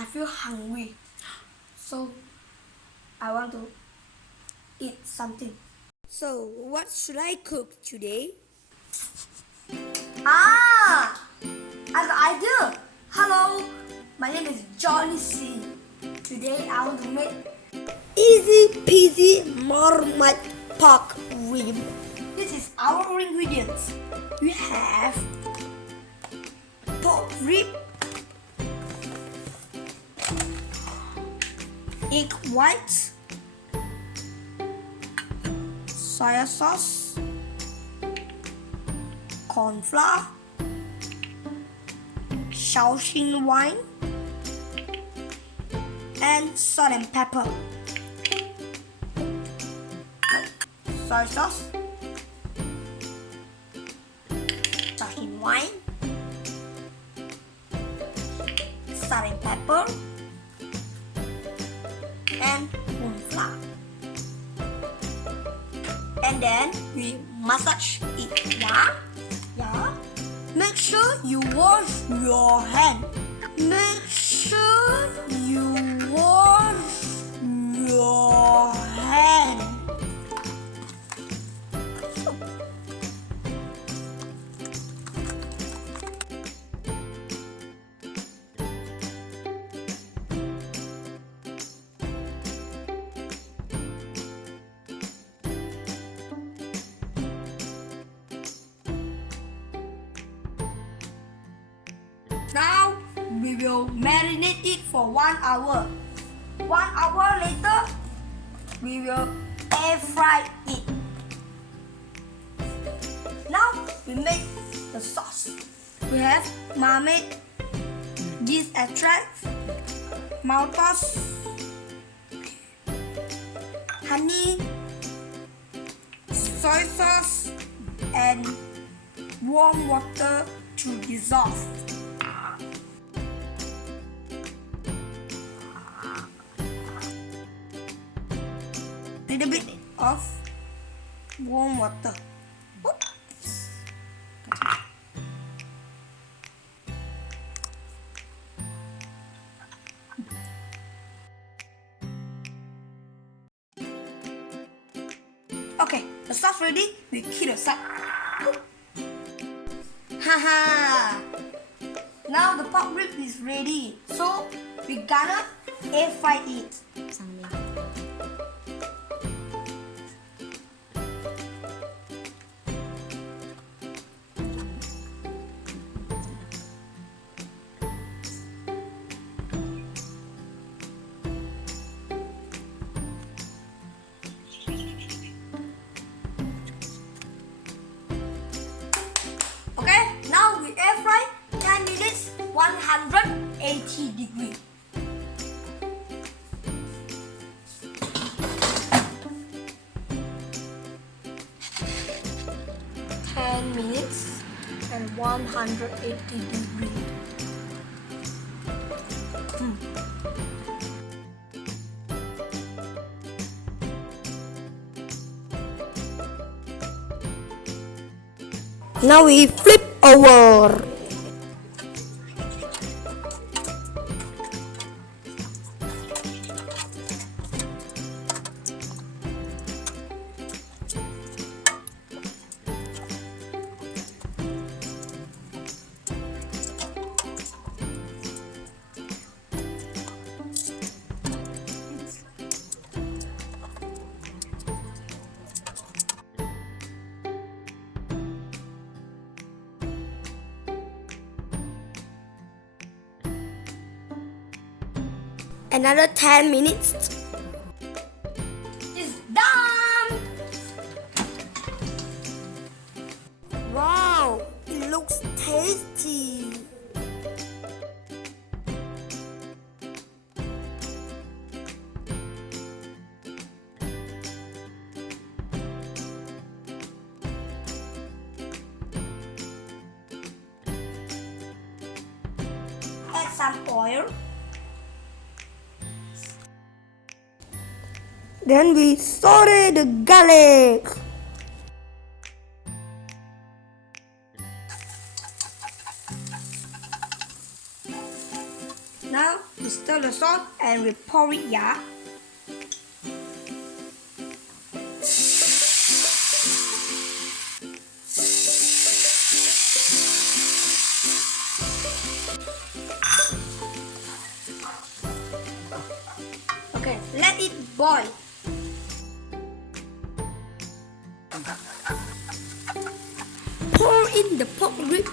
I feel hungry, so I want to eat something. So, what should I cook today? I have an idea. Hello, my name is Jonny. Today I want to make Easy peasy Marmite pork rib. This is our ingredients. We have pork rib, egg whites, soy sauce, corn flour, Shaoxing wine, and salt and pepper. Soy sauce, Shaoxing wine, salt and pepper, and corn flour. And then we massage it. Yeah. Make sure you wash your hand. Make sure you wash your hand. Now we will marinate it for 1 hour. 1 hour later, we will air fry it. Now we make the sauce. We have Marite, yeast extract, Maltose, honey, soy sauce, and warm water to dissolve. Little bit of warm water. Oops. Okay, the sauce ready. We keep aside. Haha. Now the pork rib is ready. So we gonna air fry it. Okay, now we air fry 10 minutes, 180 degrees. Minutes and 180 degrees. Now we flip over. Another 10 minutes. It's done! Wow, it looks tasty. Add some oil. Then we saute the garlic. Now we stir stir the sauce and we pour it, yeah. Okay, let it boil. Pour in the pork rib.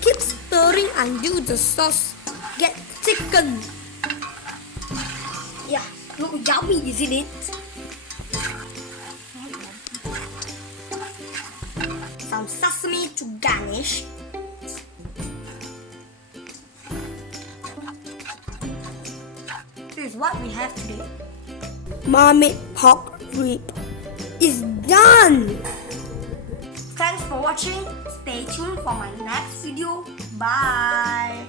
Keep stirring until the sauce gets thickened. Yeah, look yummy, isn't it? Some sesame to garnish. This is what we have today. Marmite pork rib is done. Thanks for watching. Stay tuned for my next video. Bye.